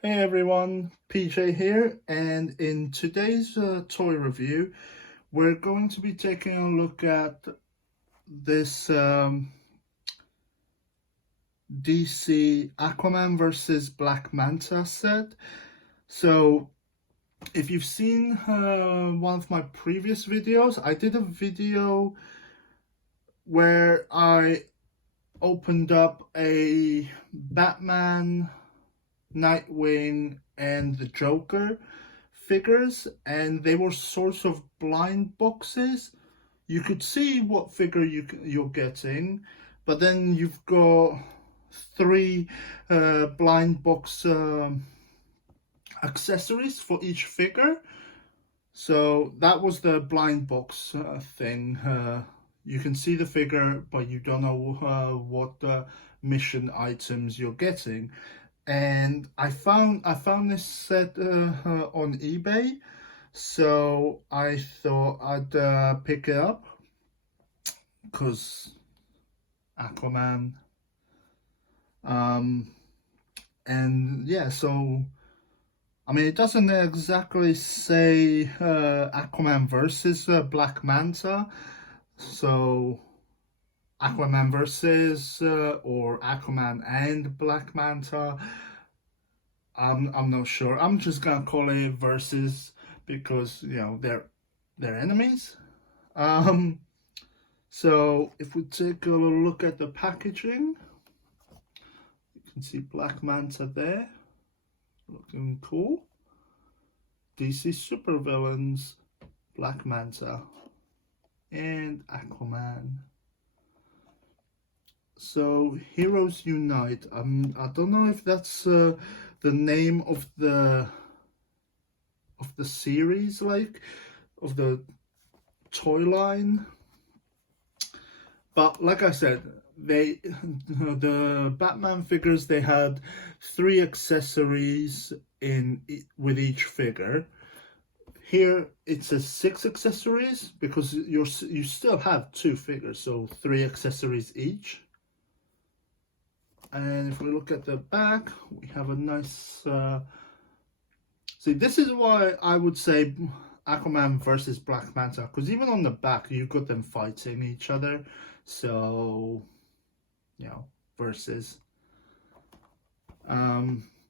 Hey everyone, PJ here, and in today's toy review, we're going to be taking a look at this DC Aquaman versus Black Manta set. So, if you've seen one of my previous videos, I did a video where I opened up a Batman, Nightwing, and the Joker figures, and they were sorts of blind boxes. You could see what figure you're getting, but then you've got three blind box accessories for each figure. So that was the blind box thing. You can see the figure, but you don't know what mission items you're getting. And I found this set on eBay, so I thought I'd pick it up because Aquaman. And yeah, so I mean, it doesn't exactly say Aquaman versus Black Manta, so Aquaman versus or Aquaman and Black Manta. I'm not sure. I'm just gonna call it versus because they're enemies. Um, so if we take a look at the packaging, you can see Black Manta there, looking cool. DC supervillains, Black Manta, and Aquaman. So Heroes Unite. I don't know if that's the name of the series, like of the toy line. But like I said, the Batman figures, they had 3 accessories with each figure. Here it says 6 accessories because you still have 2 figures, so 3 accessories each. And if we look at the back, we have a nice see, this is why I would say Aquaman versus Black Manta, because even on the back you've got them fighting each other. So versus Aquaman,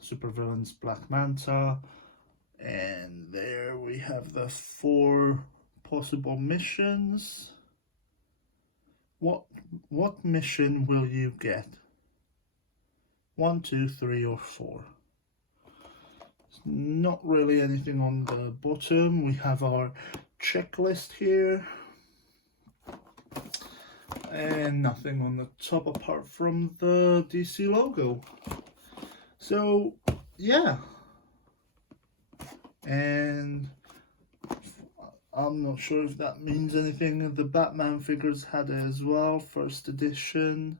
supervillains, Black Manta, and there we have the 4 possible missions. What mission will you get? 1, 2, 3, or 4? Not really anything on the bottom. We have our checklist here, and nothing on the top apart from the DC logo. So yeah, and I'm not sure if that means anything. The Batman figures had it as well, first edition.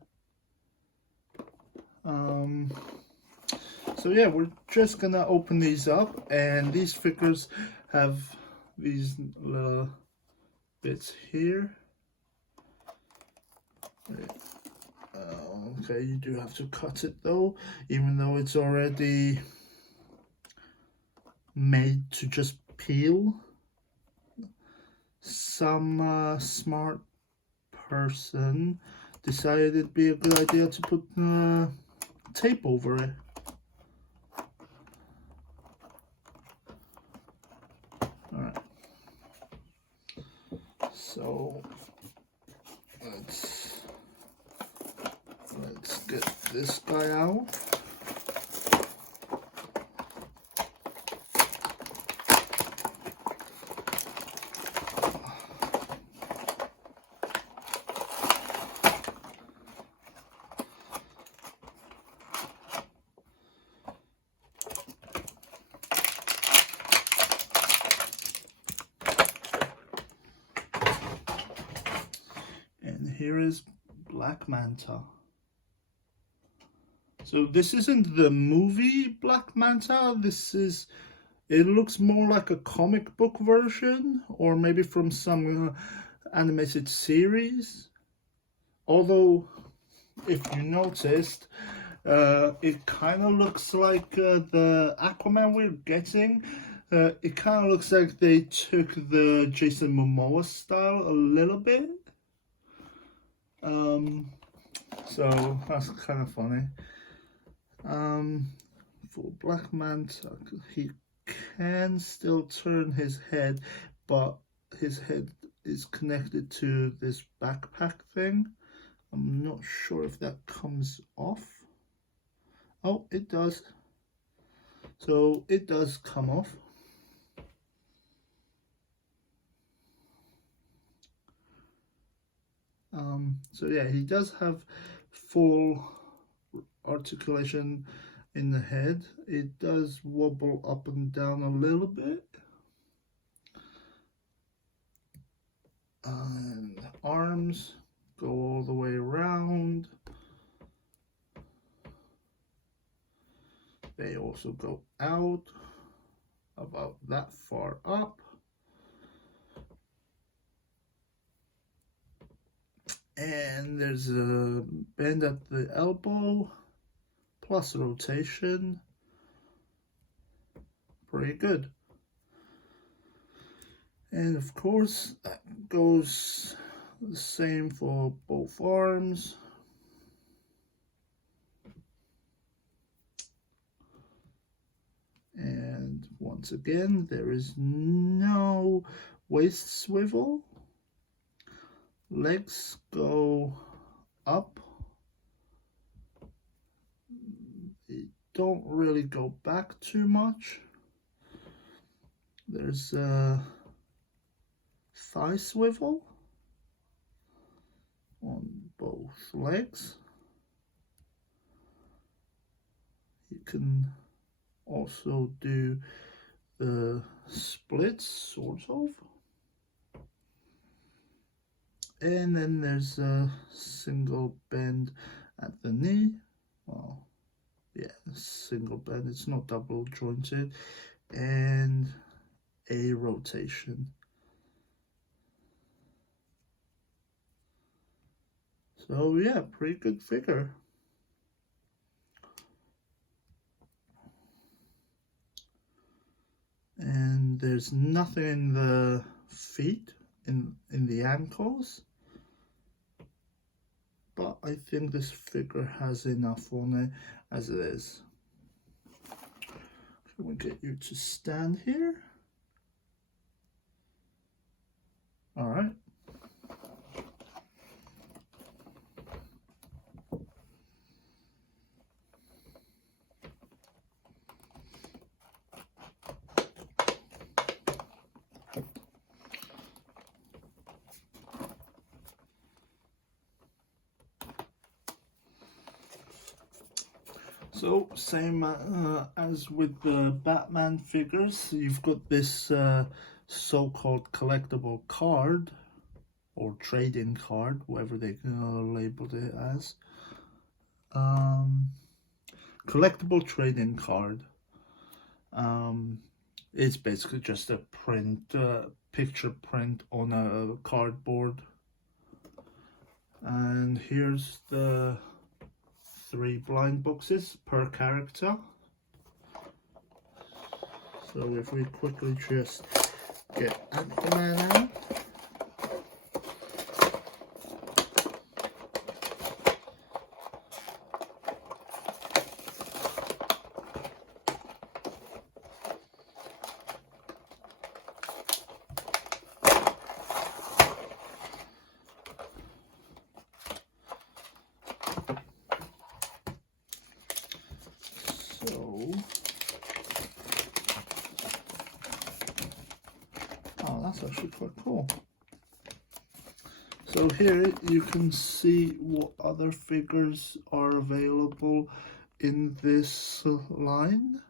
So yeah, we're just gonna open these up, and these figures have these little bits here. Okay, you do have to cut it though, even though it's already made to just peel. Some smart person decided it'd be a good idea to put tape over it. Alright, so let's get this guy out. Here is Black Manta. So this isn't the movie Black Manta. It looks more like a comic book version, or maybe from some animated series. Although, if you noticed, It kind of looks like the Aquaman we're getting. It kind of looks like they took the Jason Momoa style a little bit. So that's kind of funny. For Black Manta, he can still turn his head, but his head is connected to this backpack thing. I'm not sure if that comes off. Oh, it does. So it does come off. So yeah, he does have full articulation in the head. It does wobble up and down a little bit. And arms go all the way around. They also go out about that far up. And there's a bend at the elbow, plus rotation. Pretty good. And of course, that goes the same for both arms. And once again, there is no waist swivel. Legs go up. They don't really go back too much. There's a thigh swivel on both legs. You can also do the splits, sort of. And then there's a single bend at the knee. Well, yeah, single bend, it's not double jointed. And a rotation. So yeah, pretty good figure. And there's nothing in the feet, in the ankles. But I think this figure has enough on it as it is. Can we get you to stand here? All right. So, same as with the Batman figures, you've got this so-called collectible card, or trading card, whatever they labeled it as. Collectible trading card. It's basically just a print, picture print on a cardboard. And here's the 3 blind boxes per character. So if we quickly just get Aquaman out. Oh, that's actually quite cool. So here you can see what other figures are available in this line.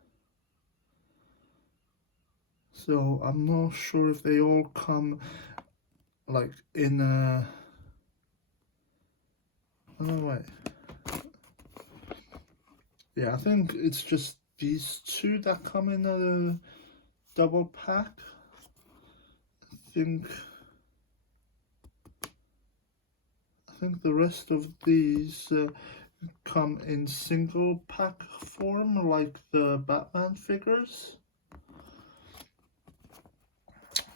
So I'm not sure if they all come like in a... Oh, no, wait. Yeah, I think it's just these 2 that come in a double pack. I think the rest of these come in single pack form like the Batman figures.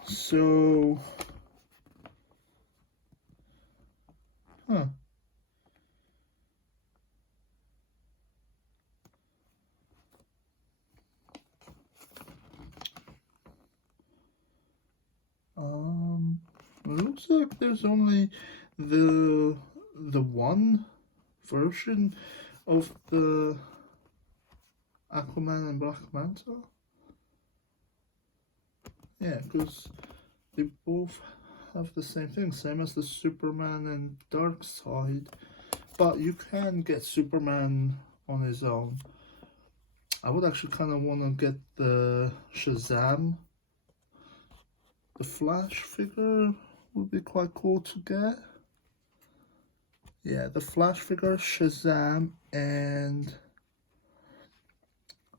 So, huh. It looks like there's only the one version of the Aquaman and Black Manta. Yeah, because they both have the same thing, same as the Superman and Darkseid. But you can get Superman on his own. I would actually kind of want to get the Shazam. The Flash figure would be quite cool to get. Yeah, the Flash figure, Shazam, and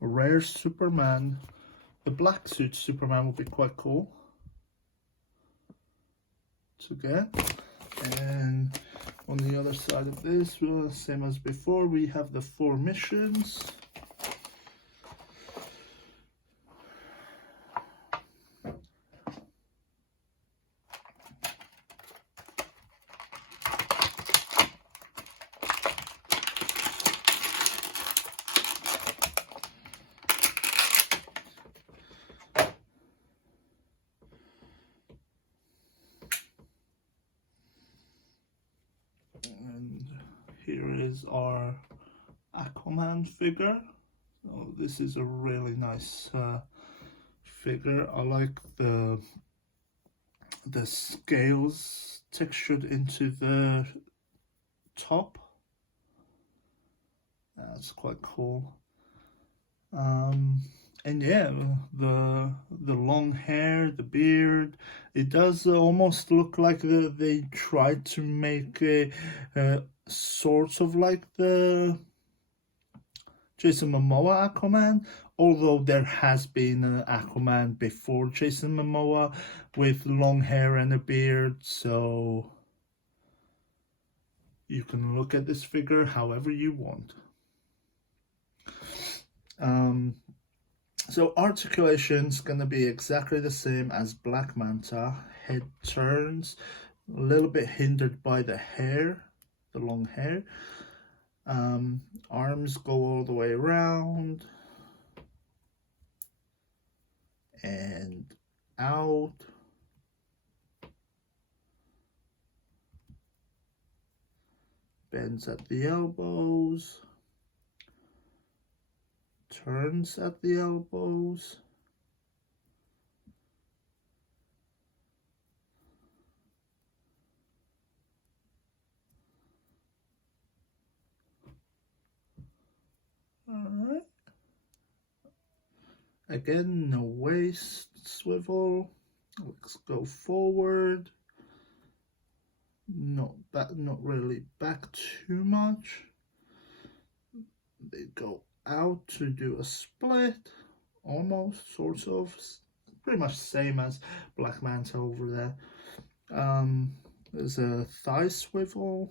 a rare Superman. The black suit Superman would be quite cool to get. And on the other side of this, same as before, we have the 4 missions. And here is our Aquaman figure. So this is a really nice figure. I like the scales textured into the top. That's quite cool. And yeah, the long hair, the beard, it does almost look like they tried to make a sort of like the Jason Momoa Aquaman, although there has been an Aquaman before Jason Momoa with long hair and a beard, so you can look at this figure however you want. So articulation's gonna be exactly the same as Black Manta. Head turns, a little bit hindered by the hair, the long hair. Arms go all the way around and out. Bends at the elbows. Turns at the elbows. Alright. Again, no waist swivel. Let's go forward. Not really back too much. They go out to do a split, almost, sort of, pretty much same as Black Manta over there. There's a thigh swivel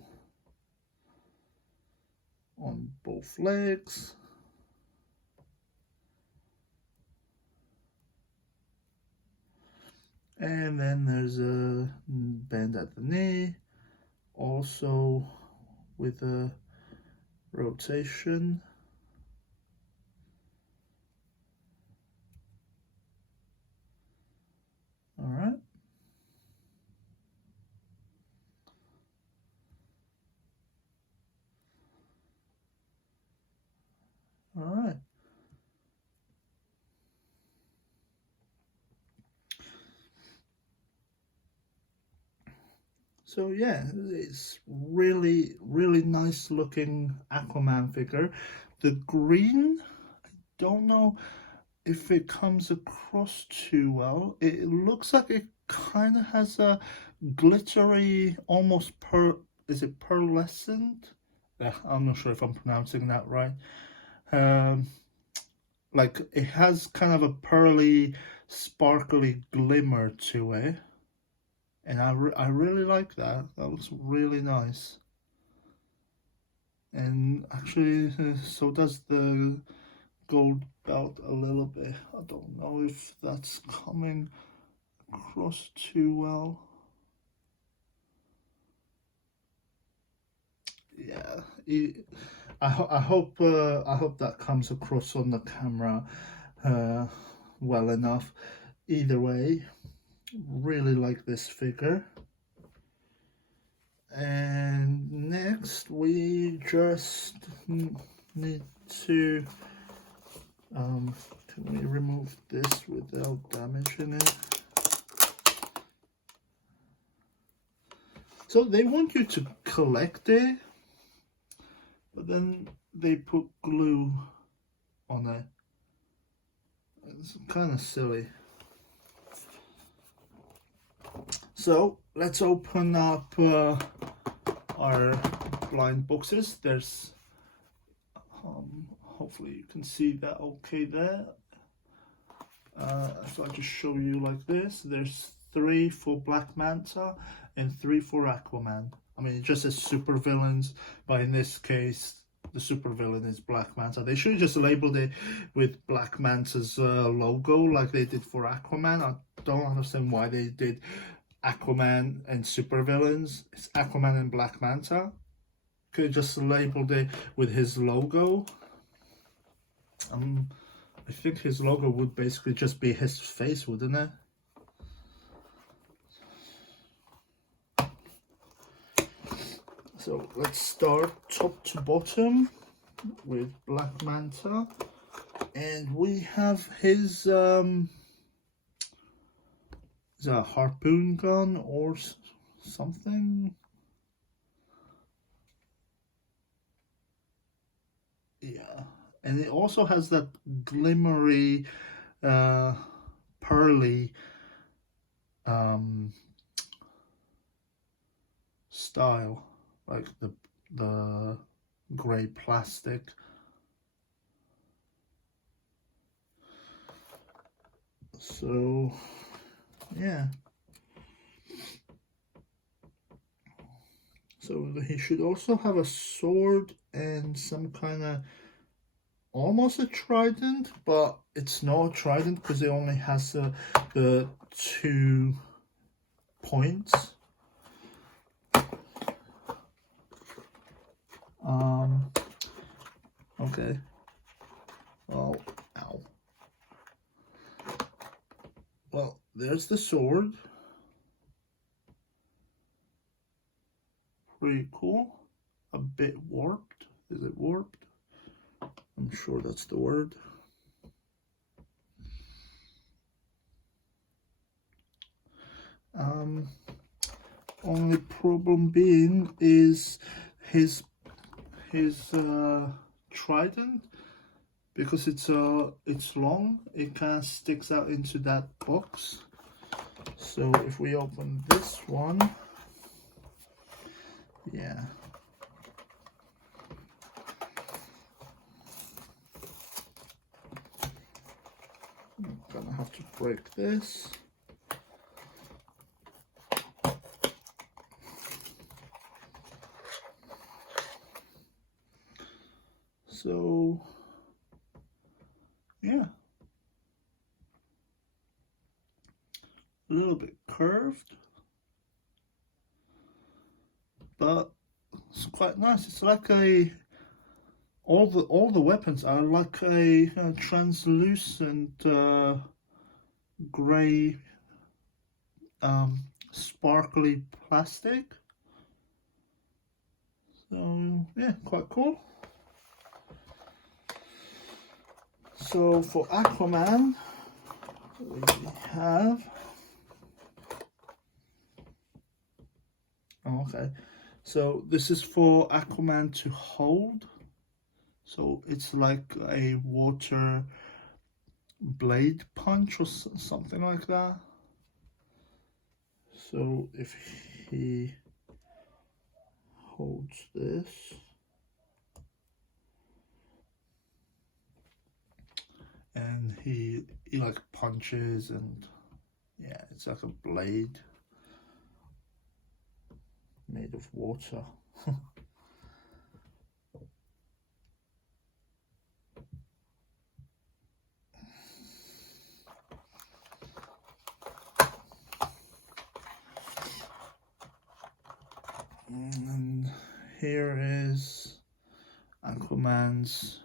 on both legs. And then there's a bend at the knee, also with a rotation. All right. All right. So yeah, it's really, really nice looking Aquaman figure. The green, I don't know if it comes across too well. It looks like it kind of has a glittery, almost is it pearlescent? I'm not sure if I'm pronouncing that right. Like it has kind of a pearly, sparkly glimmer to it. And I really like that. That looks really nice. And actually, so does the gold belt a little bit. I don't know if that's coming across too well. Yeah, I hope that comes across on the camera well enough. Either way, really like this figure. And next we just need to can we remove this without damaging it? So they want you to collect it, but then they put glue on it. It's kind of silly. So let's open up our blind boxes. There's hopefully you can see that okay there. So I'll just show you like this. There's 3 for Black Manta and 3 for Aquaman. I mean, it just says super villains, but in this case, the super villain is Black Manta. They should have just labeled it with Black Manta's logo like they did for Aquaman. I don't understand why they did Aquaman and super villains. It's Aquaman and Black Manta. Could have just labeled it with his logo. I think his logo would basically just be his face, wouldn't it? So let's start top to bottom with Black Manta, and we have his is a harpoon gun or something. Yeah, and it also has that glimmery, pearly style, like the grey plastic. So yeah, so he should also have a sword and some kind of almost a trident, but it's not a trident because it only has the 2 points. Okay. Oh, ow. Well, there's the sword. Pretty cool. A bit warped. Is it warped? I'm sure that's the word. Only problem being is his trident, because it's long, it kind of sticks out into that box. So if we open this one, yeah, I'm gonna have to break this. So yeah, a little bit curved, but it's quite nice. It's like all the weapons are like a translucent grey sparkly plastic. So yeah, quite cool. So for Aquaman, we have, oh, okay, so this is for Aquaman to hold. So it's like a water blade punch or something like that. So if he holds this, and he like punches, and yeah, it's like a blade made of water. And here is Aquaman's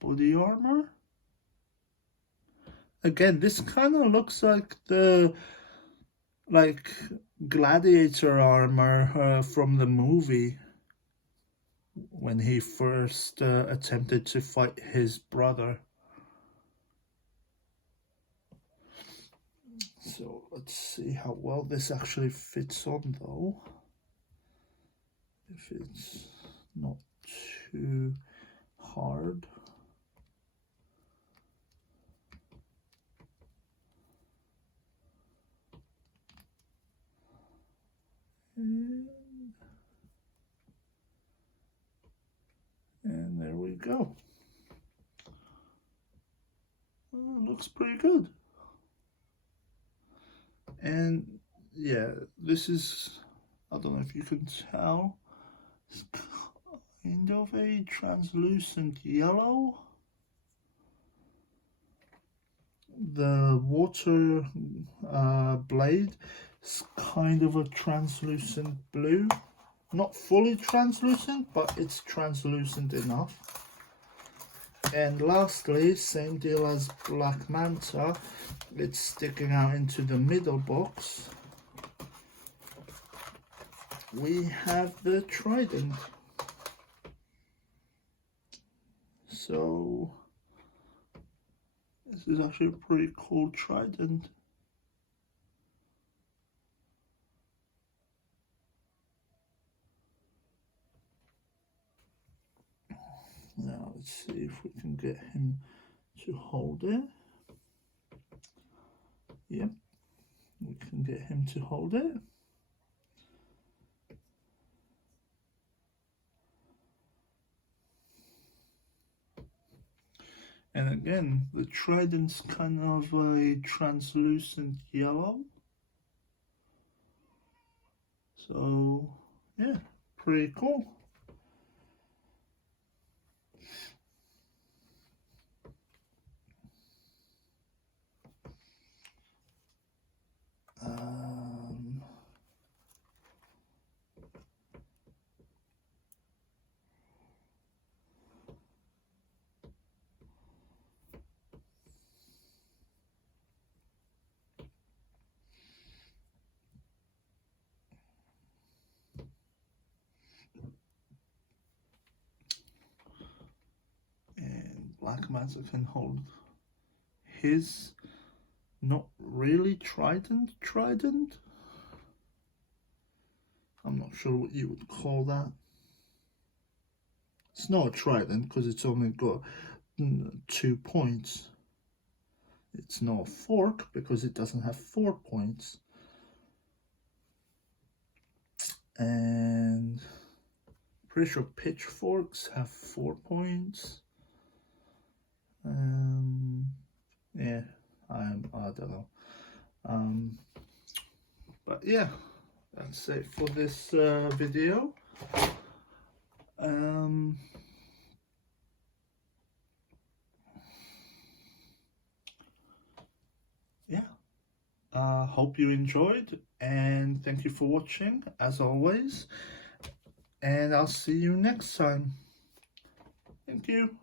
body armor. Again, this kind of looks like the gladiator armor from the movie when he first attempted to fight his brother. So let's see how well this actually fits on though. If it's not too hard. And there we go. Oh, looks pretty good. And yeah, this is, I don't know if you can tell, it's kind of a translucent yellow. The water blade is kind of a translucent blue. Not fully translucent, but it's translucent enough. And lastly, same deal as Black Manta, it's sticking out into the middle box. We have the trident. So this is actually a pretty cool trident. Now let's see if we can get him to hold it. Yep, we can get him to hold it. And again, the trident's kind of a translucent yellow. So yeah, pretty cool. And Black Manta can hold his not really trident. I'm not sure what you would call that. It's not a trident because it's only got 2 points. It's not a fork because it doesn't have 4 points. And pretty sure pitchforks have 4 points. Yeah, I don't know. But yeah, that's it for this video. Yeah, hope you enjoyed, and thank you for watching as always, and I'll see you next time. Thank you.